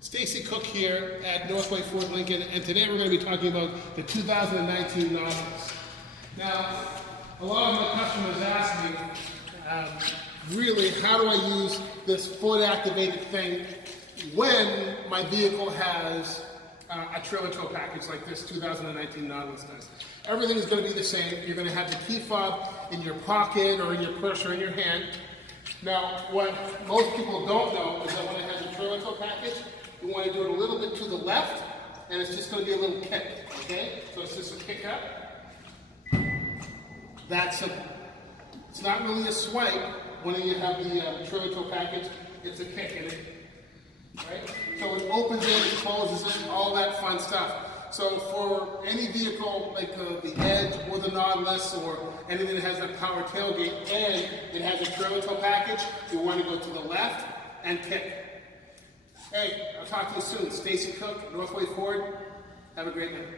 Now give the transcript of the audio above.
Stacy Cook here at Northway Ford Lincoln, and today we're going to be talking about the 2019 Natilus. Now, a lot of my customers ask me, really, how do I use this Ford-activated thing when my vehicle has a trailer tow package like this 2019 Natilus does? Everything is going to be the same. You're going to have the key fob in your pocket or in your purse or in your hand. Now, what most people don't know is that when it has a trailer tow package, you want to do it a little bit to the left, and it's just going to be a little kick, okay? So it's just a kick up. That simple. It's not really a swipe when you have the trailer tow package, it's a kick in it, right? So it opens in, it closes in, all that fun stuff. So for any vehicle like the Edge or the Natilus or anything that has a power tailgate and it has a trailer tow package, you want to go to the left and kick. Hey, I'll talk to you soon. Stacy Cook, Northway Ford. Have a great night.